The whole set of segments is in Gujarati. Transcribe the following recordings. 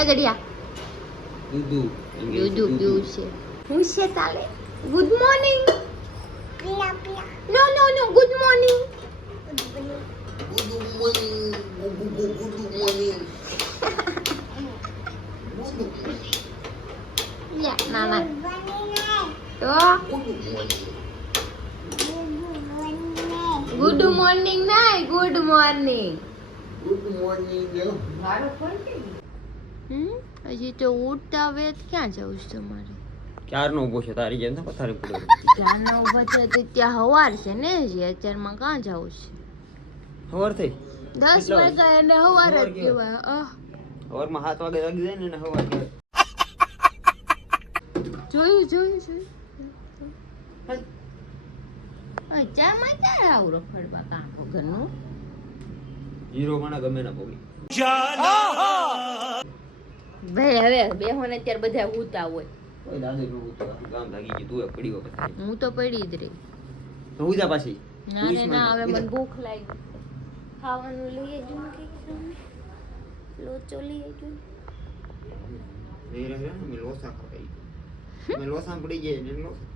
એ ગડિયા દૂધ પીવું છે. હું છે તાલે ગુડ મોર્નિંગ. નો નો નો ગુડ મોર્નિંગ. ના ના તો ગુડ મોર્નિંગ ના ગુડ મોર્નિંગ. હજી તો ઉઠતા હવે ક્યાં જવું છે તમારે? ક્યારનો ઊભો છે તારી જેમ પથારી પડ્યો. ક્યારનો ઊભો છે તો ત્યાં હવાર છે ને હજી અત્યારમાં ક્યાં જવું છે? સવાર થઈ 10 વાગ્યા એને હવાર જ કહેવાય. સવારમાં 7 વાગે વાગી જાય ને સવાર કહેવાય. જોયું ચામાં ક્યારે આવું રખડવા કાંકો ઘરનું? હીરો માણા ગમે ના પોગી. ભાઈ હવે બેહો ને અત્યારે બધા ઉતા હોય. કોઈ દાદી નું ગામ લાગી ગયું તું પડી ગયો પછી. હું તો પડી જ રહી. તો ઉજા પાછી. ના હવે મને ભૂખ લાગી. ખાવાનું લઈ આવજો ને કઈ લોચો લઈ આવજો. એ રહે ને મે લોસા ખાઈ. મે લોસા પડી જાય ને લોસા.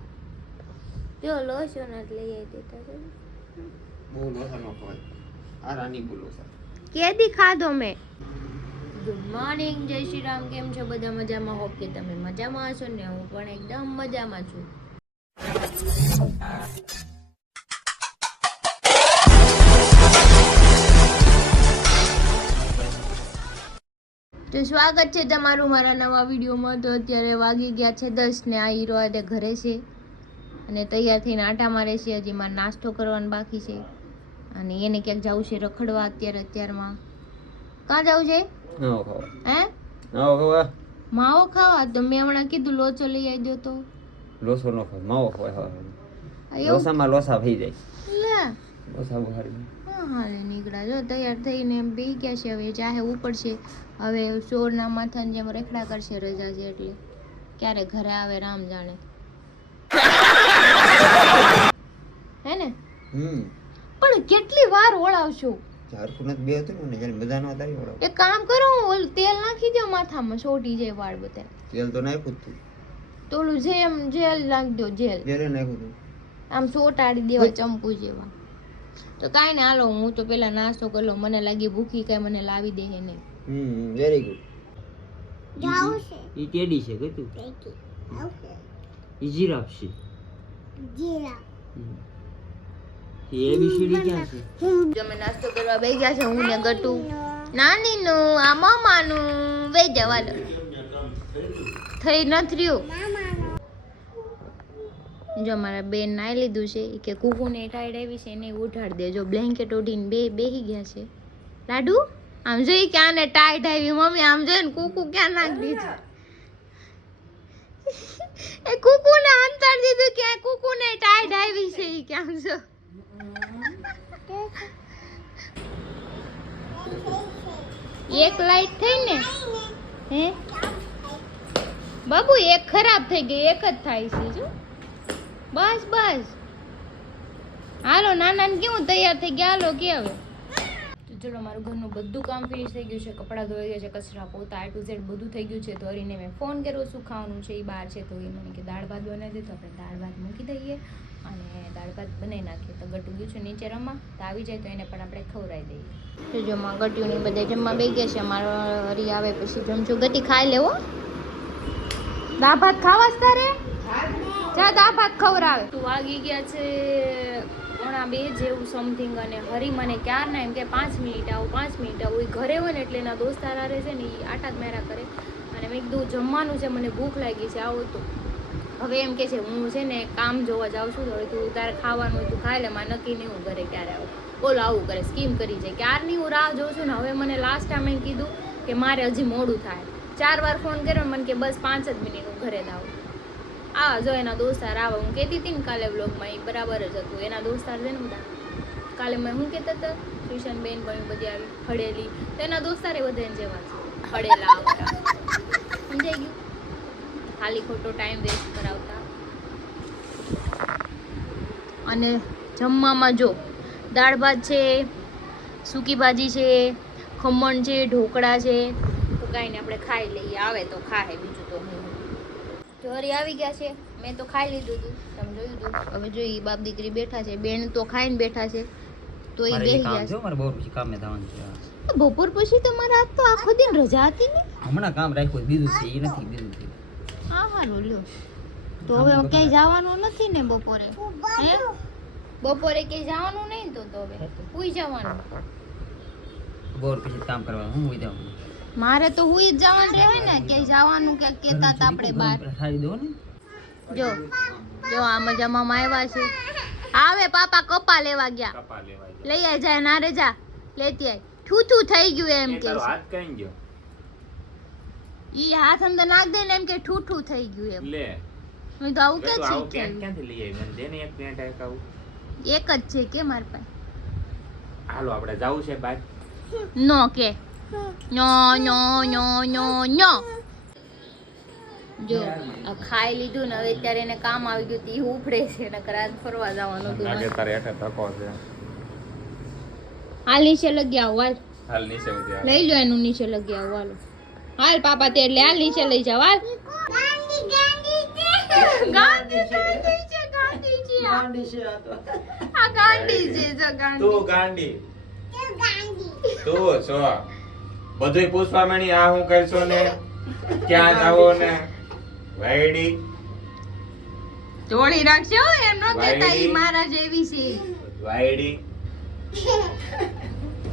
જો લોચો ન લઈ આવી દેતા છે. બહુ લોસા નો ખવાય. આ રાની બોલોસા. કેદી ખાધો મે? ગુડ મોર્નિંગ, જય શ્રી રામ. કેમ છો બધા? મજામાં? હોપ કે તમે મજામાં હશો ને હું પણ એકદમ મજામાં છું. તો સ્વાગત છે તમારું મારા નવા વિડીયોમાં. તો અત્યારે વાગી ગયા છે 10 ને આ હીરો આજે ઘરે છે અને તૈયાર થઈને આટા મારે છે. હજી મારે નાસ્તો કરવાનો બાકી છે અને એને ક્યાંક જવું છે રખડવા અત્યારમાં. કાં જવું છે? માવો ખાવા. તો મેં હમણાં કીધું લોચો લઈ આવજો. તો લોસો નો ખાય માવો ખાય. લોસામાં લોસા થઈ જાય. લે લોસા બહારી. હા નીકળ્યા જો તૈયાર થઈને એમ બેસી ગયા છે. હવે ચાહે ઉપડશે. હવે ચોરના માથાની જેમ રેખડા કરશે. રજા છે એટલે ક્યારે ઘરે આવે રામ જાણે. હે ને? પણ કેટલી વાર ઓળાવશો? એક કામ કરો, તેલ નાખી દો માથામાં, છોટી જાય વાળ બધા. તેલ તો નાખ્યું તું. તોલું જેલ નાખી દો. જેલ નાખ્યું આમ સોટાડી દેવા ચંપુ જેવા. તો કાઈ ને હાલો હું તો પેલા નાસ્તો કરી લઉં. મને લાગી ભૂખી કઈ મને લાવી દે હે નહીં. Very good. જાવ છે ઈ ટેડી છે કે તું? ઈ જીરાફ છે. એબીસીડી ક્યાં છે? તમે નાસ્તો કરવા બેસી ગયા છે. હું ને ગટુ નાની નું આ મામાનું બે જવા દો. થઈ નથી રહ્યું. જો મારા બેન નાઈ લીધું છે કે કુકુને ટાઈડ આવી છે એને ઉઠાડી દેજો. બ્લેન્કેટ ઓઢીને બેહી ગયા છે. લાડુ આમ જોઈ કે આને ટાઈડ આવી. મમ્મી આમ જોઈ ને કુકુ ક્યાં નાખી દીધું. એ કુકુને અંતર દીધું કે કુકુને ટાઈડ આવી છે. ઈ કેમ છો? એક લાઈટ થઈ ને હે બાબુ? એક ખરાબ થઈ ગઈ. એક જ થાય છે જો. બસ હાલો નાના ને કેવું તૈયાર થઈ ગયા? હાલો કે હવે તો ચલો મારું ઘરનું બધું કામ ફિનિશ થઈ ગયું છે. કપડાં ધોઈ ગયા છે, કચરા પોતા A to Z બધું થઈ ગયું છે. તો હરીને મેં ફોન કર્યો શું ખાવાનું છે. એ બહાર છે તો એ મને કે દાળ ભાત બનાવી દે. તો આપણે દાળ ભાત મૂકી દઈએ અને દાળ ભાત બનાવી નાખીએ. તો ગટુ ગયું છે નીચે રમવા. તો આવી જાય તો એને પણ આપણે ખવડાવી દઈએ. તો જો માં ગટ્યુની બધે જમવા બેસી ગયા છે. મારો હરી આવે પછી જમજો. ગટી ખાઈ લેવો. દાળ ભાત ખાવા જ તારે? જા દાળ ભાત ખવડાવે. તું વાગી ગયા છે 1:30 જેવું સમથિંગ. અને હરી મને ક્યારના એમ કે 5 મિનિટ આવું 5 મિનિટ આવું. એ ઘરે હોય ને એટલે એના દોસ્તાર રહે છે ને એ આટા જ મેરા કરે. અને મેં કીધું જમવાનું છે, મને ભૂખ લાગી છે, આવું તો હવે એમ કે છે હું છે ને કામ જોવા જાઉં છું. હવે તું તારે ખાવાનું હોય તું ખાઈ લે. માં નક્કી નહીં હું ઘરે ક્યારે આવું. બોલો આવું કરે સ્કીમ કરી છે. ક્યારની હું રાહ જોઉં છું ને. હવે મને લાસ્ટ ટાઈમ એમ કીધું કે મારે હજી મોડું થાય. 4 વાર ફોન કર્યો મને કે બસ 5 જ મિનિટ હું ઘરે જ આવું. જો એના દોસ્તાર આવે. હું કહેતી હતી ને કાલે વ્લોગમાં એ બરાબર જ હતું. એના દોસ્તાર છે ને બધા કાલે મેં હું કહેતા હતા ટ્યુશન બેન પણ બધી આવી ખડેલી. તો એના દોસ્તારે બધાને જેવા છે ખડેલા આવતા. સમજાઈ ગયું? ખાલી ખોટો ટાઈમ વેસ્ટ કરાવતા. અને જમવામાં જો દાળ ભાત છે, સૂકી ભાજી છે, ખમણ છે, ઢોકળા છે. તો કાંઈ નહીં, આપણે ખાઈ લઈએ, આવે તો ખાહે, બીજું તો નહીં. તો હરી આવી ગયા છે, મેં તો ખાઈ લીધું હતું, તમે જોયું હતું. હવે જો ઈ બાપ દીકરી બેઠા છે, બેન તો ખાઈને બેઠા છે, તો એ બેસી ગયા છે. મારે બહુ પછી કામે જવાનું છે. બપોર પછી તમારે આજ તો આખો દિન રજા હતી ને? હમણાં કામ રાખ્યું બીજું છે એ નથી બીજું છે. હા હાલો લ્યો. તો હવે ક્યાંય જવાનું નથી ને બપોરે? હે બપોરે ક્યાંય જવાનું નહીં ને? તો હવે હુઈ જવાનું. બોર પછી કામ કરવાનું હું હોઈ જાઉં. મારે તો હુઈ જ જવાનું રહે ને, ક્યાંય જવાનું કે કેતા તા આપણે બહાર. સારી દો ને. જો જો આ મજામાં આવ્યા છે. આવે પાપા કપા લેવા ગયા. લઈ આય જાય નારે જા લેતી આય. ઠૂઠું થઈ ગયું એમ કે છે. હાથ કઈ ગયો ઈ હાથ અંદર નાખ દે ને એમ કે ઠૂઠું થઈ ગયું એમ. લે મેં તો આવું કે તો આવું છે પેન્ટ ક્યાંથી લઈ આવી? મને દે ને એક પેન્ટ એક આવું. એક જ છે કે મારી પાસે? હાલો આપણે જાવું છે બાય. નો કે નો નો નો નો નો. જો આ ખાઈ લીધું ને હવે અત્યારે એને કામ આવી ગયું તી ઉપડે છે ને કરાત ફરવા જવાનું હતું. લાગે તારે હેઠે તકો છે. હાલ નીચે લગી આવો હાલ. હાલ નીચે ઉતરી આવ. લઈ લો એનું નીચે લગી આવો હાલો. હાલ પાપા તે એટલે હાલ નીચે લઈ જાવ હાલ. ગાંડી છે આ ગાંડી છે જો ગાંડી. તું ગાંડી તું છો બધુંય પૂછવા મળી આ હું કરશો ને ક્યાં જાવો ને વાયડી જોડી રાખજો એમ નો કહેતા ઈ વાયડી. મારા જેવી છે. વાયડી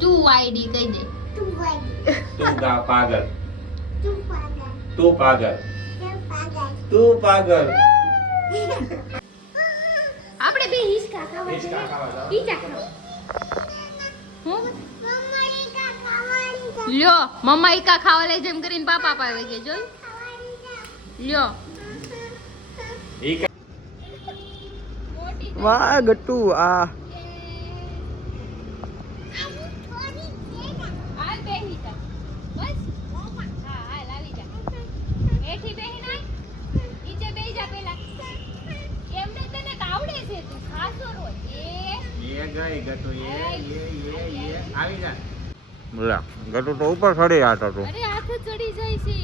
તું આઈડી કહી દે. તું ગા પાગલ તું પાગલ તું પાગલ. આપણે બે હિસકા ખાવા હિસકા ખાવા જાઓ. પીઝા ખાવા. હું લ્યો મમ્મા ઈકા ખાવા લઈ જેમ કરીને પાપા પાવે કે જોઈ લ્યો. ઈ કે વાહ ગટ્ટુ આ હાલ બેહી જા બસ. હા હાલ આવી જા. એઠી બેહી નાય નીચે બેહી જા પેલા. એમને તને આવડે છે તું ખાસો રોજ એ ગઈ ગટુ એ આવી જા. બોલા ગટુ તો ઉપર ચડી આતો તું. અરે હાથ ચડી જાય છે.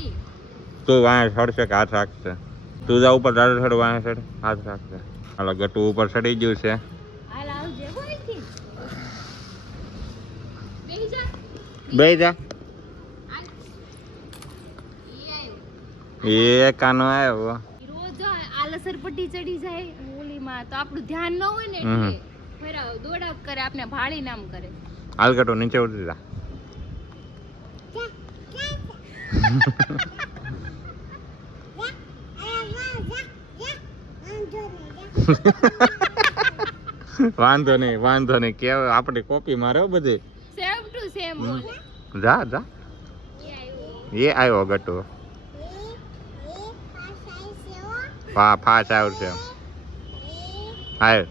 તું વાંહે ચડશે કે હાથ રાખશે? તું જા ઉપર દાડો ચડ વાંહે ચડ હાથ રાખશે. હાલો ગટુ ઉપર ચડી ગયું છે. હાલ આવજે બોલથી બેહી જા. બે જા. હાલ. એ આવ્યો. એ કાનો આવ્યો. રોજ આલસર પટ્ટી ચડી જાય ઓલીમાં તો આપણું ધ્યાન ન હોય ને હમ. એટલે ફેરા દોડા કરે આપને ભાળી નામ કરે. હાલ ગટુ નીચે ઉતરી જા. વાંધો નહીં કે આપણી કોપી મારે હો બધી. સેમ ટુ સેમ બોલે. જા જા. એ આવ્યો. એ આવ્યો ગટુ. ફાસ આવશે. હાલ એ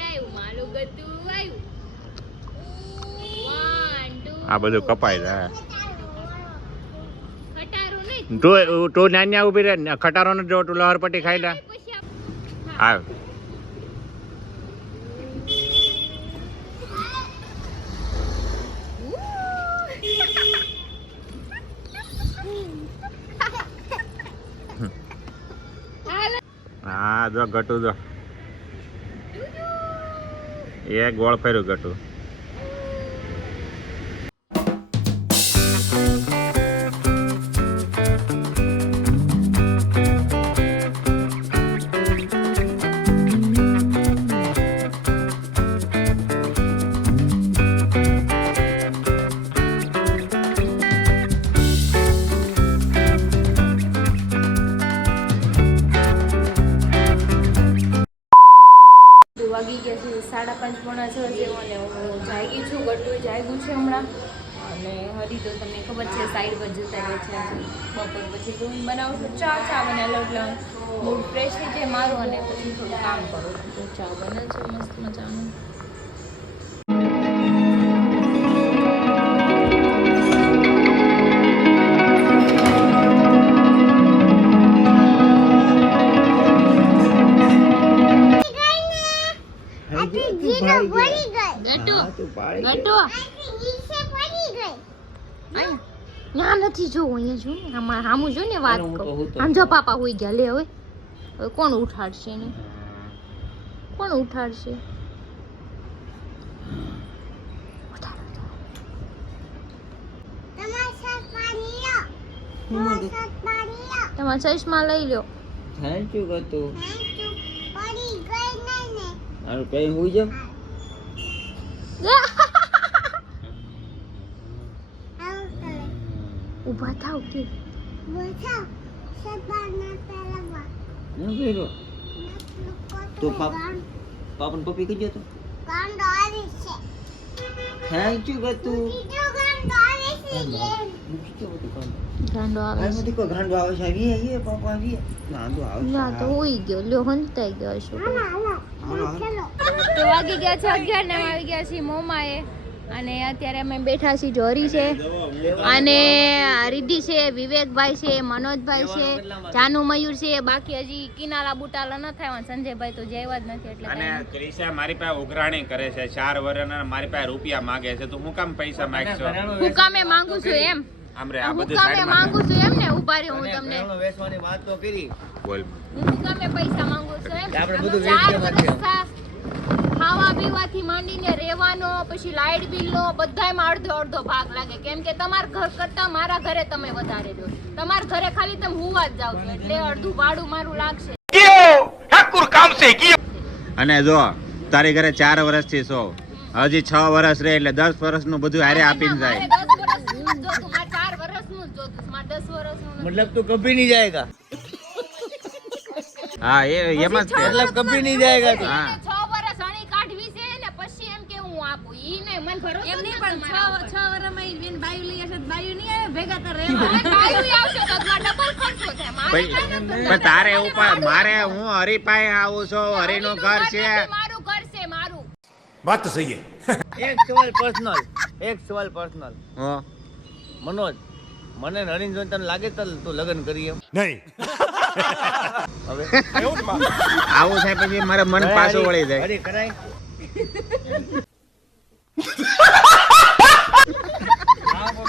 આવ્યું માલું ગતું આવ્યું. 1 2 આ બધું કપાઈ જાય. ખટારો નહીં તું નાન્યા ઉભી રહે ને ખટારો ને જો તું લહર પટ્ટી ખાઈ લે. પછી આવ હા જો ગટુ જો એ ગોળ ફેર્યું ગટુ. વાગી ગયા છે 5:30 પોણા 6 જેવો ને હું જાગી છું. ગટુ જાગ્યું છે હમણાં અને હરી તો તમને ખબર છે સાઈડ પર જતા રહે છે. બપોર પછી હું બનાવું છું ચા બનાવેલો એટલે મૂડ ફ્રેશ થઈ જાય મારું અને પછી થોડું કામ કરું. તો ચા બને છે મસ્ત મજાનું. ગટુ ગટુ આય ના નથી જોવું, અહીંયા જો ને આમાં હામું જો ને વાત હું તો કહું. હું તો આમ જો પાપા હોઈ ગયા. લે હવે હવે કોણ ઉઠાડશે ને? કોણ ઉઠાડશે? તમારા ચશ્મા લઈ લો. થેન્ક યુ ગતું આનું કઈ હોઈ જાવ ઊભા થાવ કે ના ભેરો તો પાપન પપ્પી કઈ જતો થેન્ક યુ ગતું ગાંડો આવે છે. આમાંથી કોઈ ગાંડો આવે છે આવી એ પાપા આવી ગાંડો આવે છે ના તો હોઈ ગયો. લ્યો હંતાઈ ગયો છો. તો વાગી ગયા છે 11 ને આવી ગયા છીએ મોમાએ અને અત્યારે અમે બેઠા છીએ. જોરી છે અને રિદ્ધિ છે, વિવેકભાઈ છે, મનોજભાઈ છે, જાનુ મયુર છે. બાકી હજી કિનાલા બુટાલા ન થાય. સંજયભાઈ તો જેવા જ નથી એટલે અને ક્રિશા મારી પાસે ઉઘરાણી કરે છે 4 વર્ષના, મારી પાસે રૂપિયા માંગે છે. તો હું કામ પૈસા માંગશો? હું કામે માંગુ છું એમ. આમ રે આ હું બધું કામે સાઈડમાં માંગુ છું એમ ને. ઉભા રહ્યો હું તમને. વેચવાની વાત તો કરી બોલ. હું કામે પૈસા માંગુ છું એમ. આપણે બધું 4 વેચીએ વર્ષથી ખાવા પીવાથી માંડીને રહેવાનો પછી લાઇટ બિલ નો બધાયમાં અડધો અડધો ભાગ લાગે. કેમ કે તમારા ઘર કરતા મારા ઘરે તમે વધારે રહ્યો. તમારા ઘરે ખાલી તમે હુવા જ જાવ છો એટલે અડધું ભાડું મારું લાગશે. અને જો તારી ઘરે 4 વર્ષથી છો, હજી 6 વર્ષ રહે એટલે 10 વર્ષનું બધું હારે આપીને મારે જાય. 10 વર્ષનું જ જોતું. મારે 4 વર્ષનું જ જોતું. મારે 10 વર્ષનું નથી. मतलब तो कभी नहीं जाएगा હા એમાં જ છે. मतलब कभी नहीं जाएगा तू હા. 6 વર્ષ અણી કાઢવી છે ને પછી એમ કે હું આપું. ઈ નહીં મને ભરોસો એમ નહીં નથી પણ તમારા 6 વર્ષમાં ઈ બેન બાયું લઈ આવશે તો બાયું નહીં આવે ભેગા તો ઉપર. રહેવા મને કાંઈ આવશે તો મારે ડબલ ખર્ચો થાય. મારે પણ કાંઈ નથી. પણ તારે ઉપર મારે હું હરીપાઈ આવું છું, હરીનું ઘર છે. મારું ઘર છે મારું. बात तो सही है एक सवाल पर्सनल હો. मनोज મને નરેન્દ્ર જોઈને તને લાગે તો તું લગ્ન કરી એમ नहीं હવે આવું થાય પછી મારે મન પાછું વળી જાય. અરે કરાય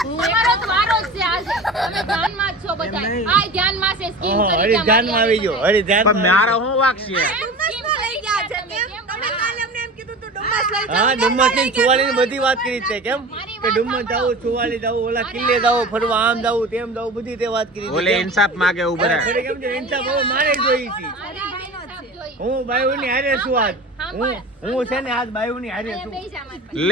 તમારો જ વારો જ છે આજે. તમે ધ્યાનમાં જ છો બધાય. આ ધ્યાનમાં છે સ્કીમ કરી હરી ધ્યાનમાં આવી ગયો હરી પણ ધ્યાનમાં મારો શું વાક છે? હા ડુમ્મસ ની છુવાલી ની બધી વાત કરી છે કેમ કે ડુમ્મસ જાવું છુવાલી જાવું ઓલા કિલ્લે જાવું ફરવા આમ જાવું તેમ જાવું બધી તે વાત કરી ઓલે ઇન્સાફ માગે ઉભા રહે. ખરે કેમ છે ઇન્સાફ હવે મારે જોઈ છે હું બાયુ ની હારે છું આજ હું છે ને આજ બાયુ ની હારે છું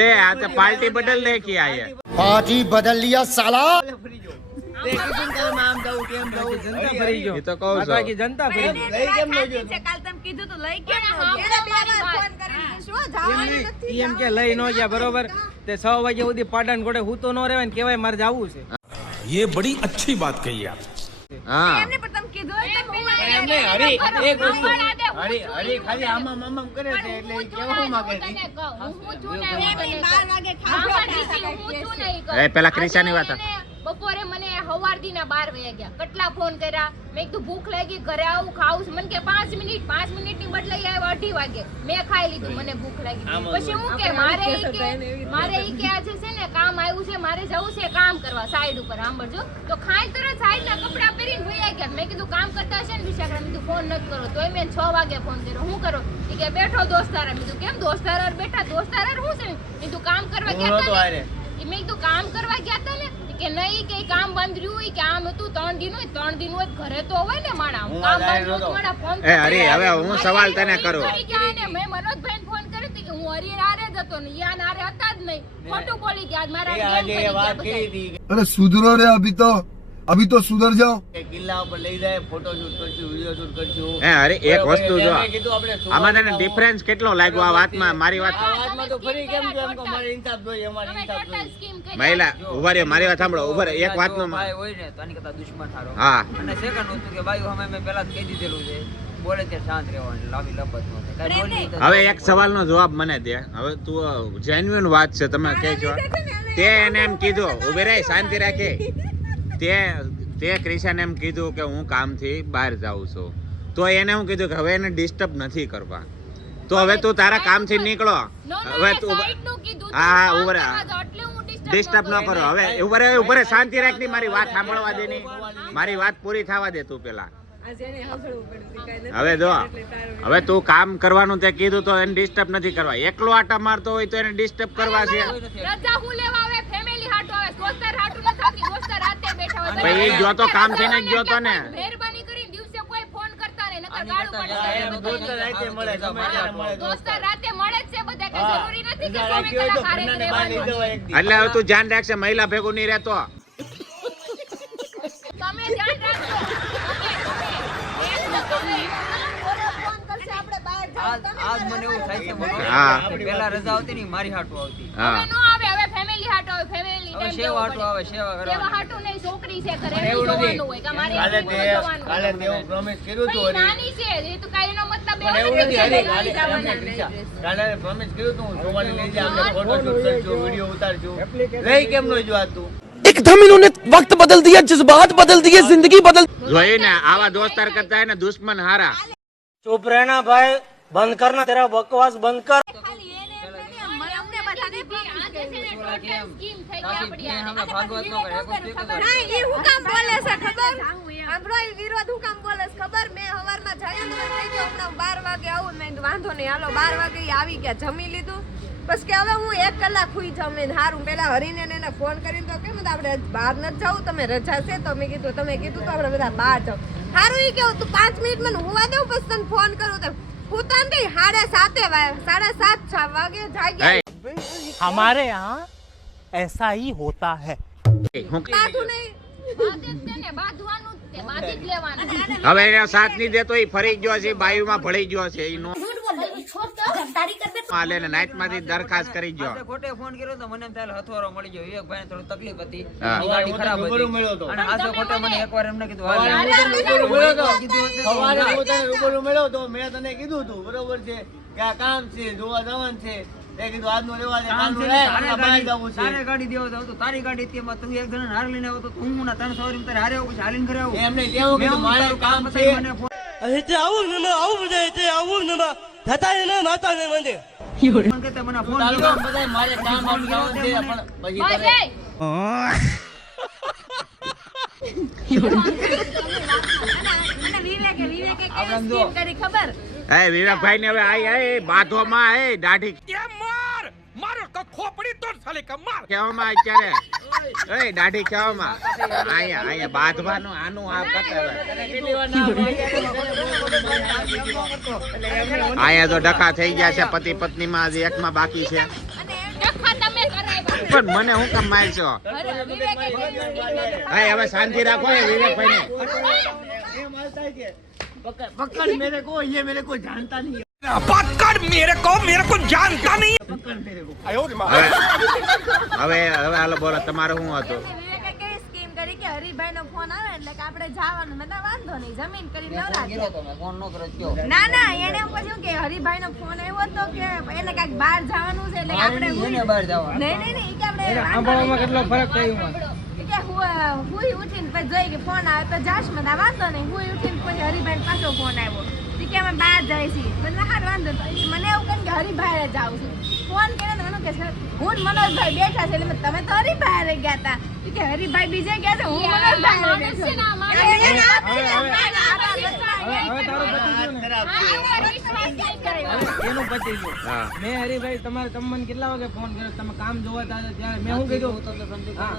લે આ તો પાર્ટી બદલ દે કે આયે. पार्टी बदल लिया साला ફરી જો તે કીધું ને તમે આમ જાવું તેમ જાવું જનતા ફરી જો એ તો કહું છું. જનતા ફરી લઈ કેમ ન જો કાલ તમે કીધું તો લઈ કેમ પણ ન ગયા? હા, બે વાર વાત. ફોન કરીને શું જવાનું નથી એમ કે લઈ ન ગયા બરોબર તે 6 વાગ્યા સુધી પાટણ કોડે હું તો ન રહેવાય ને કહેવાય મારે જવું છે. ये बड़ी अच्छी बात कही आप હા એમને પણ તમે કીધું હોય તો હું એમ નહીં હરી એક વસ્તુ હરી હરી ખાલી આમાં મામા કરે છે એટલે ઈ કેવું માંગે છે 12 વાગે ખાવા એ પેલા ક્રિશાની વાત. બપોરે મને હવારથી ના 12 વાગ્યા ગયા. કેટલા ફોન કર્યા. મેં કીધું ભૂખ લાગી ઘરે આવું ખાવું છે. મને કે 5 મિનિટની બદલે આવ્યા 2:30 વાગે. મેં ખાઈ લીધું. મને ભૂખ લાગી. પછી હું કે મારે ઈ કે આજે છે ને કામ આવ્યું છે મારે જવું છે કામ કરવા સાઈડ ઉપર સાંભળજો. તો ખાઈ તરત સાઈડ ના કપડા પહેરીને વયા ગયા. મેં કીધું કામ કરતા હશે ને વિશાખા. મેં કીધું ફોન નથી કરો. તોય મેં 6 વાગે ફોન કર્યો. હું કરો ઈ કે બેઠો દોસ્તારા. મેં કીધું કેમ દોસ્તારા બેઠા દોસ્તારા શું છે? મેં કીધું કામ કરવા હું ગયા નતો હતા હારે ને. મેં કીધું કામ કરવા ગયા હતા ને કે નહીં કે કામ બંધ રહ્યું હોય કે આમ હતું 3 દિન હોય 3 દિન હોય ઘરે તો હોય ને માણા હું કામ આ બંધ હતું મારા ફોન એ હરી હવે હું સવાલ તને કરું. કરી ગયા ને મેં મનોજભાઈને ફોન કર્યો હતો કે હું હરી હારે જ હતો ને યાન હારે હતા જ નહીં. ખોટું બોલી ગયા મારા એ game આજે કરી વાત ગયા કરી બધાય. હતી अरे सुधरो रे अभी तो सुधर जाओ કે કિલ્લા ઉપર લઈ જાય ફોટો શૂટ કરશું વિડિયો શૂટ કરશું એ હરી એક વસ્તુ જો મેં કીધું આપણે આમાં તને ડિફરન્સ કેટલો લાગ્યો આ વાતમાં મારી વાત. આ વાતમાં તો ફરી કેમ છો એમ કહો મારે ઇન્સાફ જોઈએ અમારે તમે ઇન્સાફ total જોઈએ scheme કરી. મહિલા ઉભા રહ્યો મારી વાત સાંભળો ઉભા રહ્યો એક વાતનો ભાઈ હોય ને તો આની કરતા દુશ્મન સારો. હા અને સેકન્ડ વસ્તુ કે ભાઈ અમે મેં પહેલા જ કહી દીધેલું છે બોલે ત્યાં શાંત રહેવાનું લાંબી લપત નો થાય કાંઈ બોલી તો હવે એક સવાલનો જવાબ મને દે. હવે તું જેન્યુઇન વાત છે તમે કહે છો તે એને એમ કીધું ઉભી રહી શાંતિ રાખી તે ક્રિશાને એમ કીધું કે હું કામથી બહાર જાઉં છું તો એને હું કીધું કે હવે એને ડિસ્ટર્બ નથી કરવા. તો હવે તું તારા કામથી નીકળો No, no, હવે એ તું side નું કીધું હા, તું ઉભા રહે. કામ કરવા જાઓ એટલે હું disturb ડિસ્ટર્બ ન કરો. હવે ઉભરે શાંતિ રાખ ની, મારી વાત સાંભળવા દે ની, મારી વાત પૂરી થવા દે તું પેલા. હવે જો, હવે તું કામ કરવાનું તે કીધું તો એને ડિસ્ટર્બ નથી કરવા. એકલો આટા મારતો હોય તો એને ડિસ્ટર્બ કરવા છે. રજા હું લેવા આવે, ફેમિલી હાટુ આવે, દોસ્તાર હાટુ નથી આવતી, દોસ્તાર રાતે બેઠા હોય. ભાઈ એ ગયો તો કામ થઈને જ ગયો તો ને. મહેરબાની કરીને દિવસે કોઈ ફોન કરતા નહીં, નકર ગાળું પડશે. દોસ્ત રાતે મળે, ગમે ત્યારે મળે. દોસ્તાર રાતે મળે જ છે બધા, કઈ જરૂરી નથી કે 24 કલાક હારે જ રહેવાનું. એટલે હવે તું ધ્યાન રાખશે, મહિલા ભેગું નહીં રહેતો. તમે ધ્યાન રાખજો. આજ મને એવું થાય છે હા. પેલા રજા આવતી ને મારી હાટુ આવતી. હા હવે નો આવે, હવે ફેમિલી હાટુ આવે, ફેમિલી હવે સેવા હાટુ આવે, સેવા સેવા કરવાની. હાટુ નહીં, છોકરી છે ઘરે એવું નથી. જોવાનું હોય કે મારી કાલે હાટુ તે જોવાનું કાલે હોય. તેવું પ્રોમિસ કર્યું પણ હતું ઈ હરી. નાની છે, એ તો કાઈનો મતલબ પણ એવો એવું નથી નથી કે હરી, લઈ જવાના dress. કાલે પ્રોમિસ કર્યું હતું હું જોવાની લઈ જાય, આપણે ફોટોશૂટ કરશું, વિડીયો ઉતારશું. લઈ કેમ નો જો તું? एकदम इन्होंने वक्त बदल दिया जज्बात बदल दिए जिंदगी बदल જોઈ ને આવા દોસ્તાર કરતા હે ને દુશ્મન હારા. ચૂપ રહેના ભાઈ, બંધ કરના તેરા બકવાસ બંધ કર. અમને બધાને બી આજે છે ને total scheme થઈ ગઈ આપણી આ. હમણાં ભાગવત નો કરે, એક વસ્તુ કહું. ના, ઈ હું કામ બોલે છે ખબર? સાંભળો, ઈ વિરોધ હું કામ બોલે છે ખબર? મેં હવારમાં જઈને મને થઈ ગયો, હમણાં 12 વાગે આવું. મેં કીધું વાંધો નહીં, હાલો 12 વાગે ઈ આવી ગયા, જમી લીધું. બસ કે હવે હું 1 કલાક હુઈ જાઉં. મેં હારું પેલા હરીને ને એને ફોન કરીને તો કેમ આપણે બહાર નથી જવું, તમે રજા છે તો મેં કીધું તમે કીધું તો આપણે બધા બહાર જાવ. હારું ઈ કેવું તું 5 મિનિટ મને હુવા દેવું, પછી તને ફોન કરું. તો હું તને કઈ 7:30 વાગે જાગ્યા. હે, हमारे यहाँ ऐसा ही होता है. હું બાધું નહીં, બાધે જ છે ને, બાંધવાનું જ છે, બાંધી જ લેવાનું. હવે એને સાથ નહીં દેતો, એ ફરી ગયો છે, બાયુમાં ભળી ગયો છે. ઈ નો હાલે ને નાઈટમાંથી દરખાસ્ત કરી ગયો. આજે ખોટે ફોન કર્યો તો મને એમ થાય હથવારો મળી ગયો. વિવેકભાઈને થોડી તકલીફ હતી, હા. ઈ ગાડી ખરાબ રૂબરૂ મળ્યો તો. હતી. અને આજે ખોટે મને એકવાર એમને કીધું સવારે હાલ. હું તને રૂબરૂ મળ્યો તો. કીધું હતું તો સવારે હું હું તને રૂબરૂ મળ્યો તો, મેં તને કીધું હતું બરોબર છે કે આ કામ છે, જોવા જવાનું છે. તે કીધું આજનો રેવા દે, કામ કાલનું છે રહે, ને, આપણે બહાર જવું છે. તારે ગાડી દેવા જાવ તો તારી ગાડી હતી, એમાં તું એક જણ હાર લઈને આવ્યો તો હું ના તને સવારે તારે હારે આવું પછી હાલીને ઘરે આવું. એમને કેવું મેં કીધું હું મારે તારું કામ પતાવી છે. મને ફોન કરતા મને ફોન તારું કર્યો. કામ બતાય, મારે કામ આમ જવાનું છે, પણ પછી બસ તારે- એ. અને વિવેકે કેવી scheme કરી ખબર? હે વિવેકભાઈ ને હવે આય બાધોમાં હે દાઢી કેવામાં અત્યારે એ દાઢી કેવામાં અહીંયા બાંધવાનું આનું આ પતાવે. કેટલી વાર ના અહીંયા તો ડખા થઈ ગયા છે પતિ પત્નીમાં, હજી એકમાં બાકી છે. અને ડખા તમે કરાવ્યા. પણ મને હું કેમ મારશો? અરે, વિવેકે હે હવે શાંતિ રાખો એ વિવેકભાઈ ને. ये मालता है कि पकड़ मेरे को, ये मेरे को जानता नहीं है। पकड़ मेरे को जानता नहीं पकड़ मेरे को। હવે હાલો બોલો તમારું શું હતું? વિવેકે કેવી scheme કરી કે હરીભાઈનો ફોન આવે એટલે કે આપણે જવાનું. મેં કીધું વાંધો નહીં, જમીન કરી નવરા ગયો તો મેં ફોન નો કર્યો તો કયો. ના એને એમ પછી શું કે હરીભાઈનો ફોન આવ્યો તો કે એને કાંઈક બહાર જવાનું છે એટલે આપણે એને બહાર જવાનું. નહીં ઈ કે આપણે સાંભળવામાં કેટલો ફરક થયો એમાં. ઈ કે હુઈ ઉઠીને પછી જોઈ કે ફોન આવે તો જાશ. મને વાંધો નહીં. હુઈ ઉઠીને પછી હરીભાઈ પાછો ફોન આવ્યો. ઈ કે અમે બહાર જાય છીએ. મને હાર વાંધો તો ઈ મને એવું કહે કે હરીભાઈ જાઉં છું. ફોન કર્યો તો મને કે છે હું ને મનોજભાઈ બેઠા છે એટલે મેં તમે તો હરીભાઈ ગયા હતા. ઈ કે હરીભાઈ બીજે ગયા છે, હું મનોજભાઈ બેઠો. હવે તારું પતી ગયું ને? એનું પતી ગયું. હા. મેં હરીભાઈ તમારે તમને કેટલા વાગે ફોન કર્યો? તમે કામ જોવા હતા ત્યારે મેં શું કીધું? હા.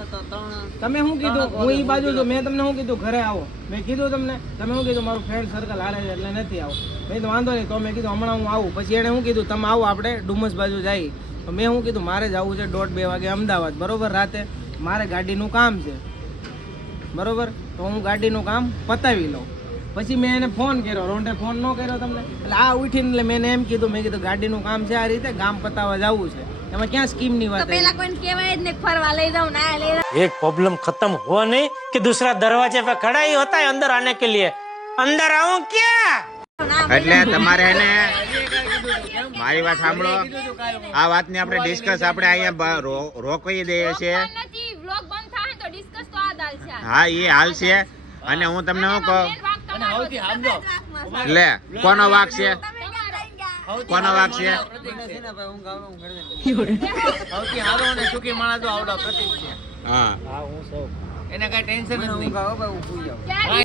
તમે શું કીધું? હું ઈ બાજુ છું. મેં તમને શું કીધું? ઘરે આવો. મેં કીધું તમને? તમે શું કીધું? મારું ફ્રેન્ડ સર્કલ હારે છે એટલે નથી આવો. મેં તો વાંધો નહીં. તો મેં કીધું હમણાં હું આવું. પછી એણે શું કીધું? તમે આવો, આપણે ડુમસ બાજુ જઈએ. તો મેં શું કીધું? મારે જવું છે 1:30-2 વાગે અમદાવાદ, બરોબર? રાતે મારે ગાડીનું કામ છે, બરોબર? તો હું ગાડીનું કામ પતાવી લઉં. પછી મેં એને ફોન કર્યો, રોંઢે ફોન ન કર્યો તમને. એટલે આ ઉઠીને એટલે મેં એને એમ કીધું, મેં કીધું ગાડીનું કામ છે, આ રીતે ગામ પતાવવા જવું છે. એમાં ક્યાં સ્કીમની વાત આવી? પેલા કોઈને કહેવાય જ ને ફરવા લઈ જાઉં ના લઈ જાઉં. एक प्रॉब्लम खत्म हुआ नहीं कि दूसरा दरवाजे पे खड़ा ही होता है अंदर आने के लिए. अंदर आऊं क्या? એટલે તમારે એને મારી વાત સાંભળો, આ વાતની આપણે ડિસ્કસ આપણે અહીંયા રોકવી દઈએ છીએ. નથી વ્લોગ બંધ થાય તો ડિસ્કસ તો આ દાલ છે. હા એ હાલ છે. અને હું તમને શું કહું, અને સૌથી સમજો, લે કોનો વાક છે? કોનો વાક છે? સૌથી સારો અને સુખી માણસ તો આવડો પ્રતીક છે. હા એને કઈ ટેન્શન જ નહીં. હું ગાવ ભાઈ હું ભૂલી જાઉં ક્યારે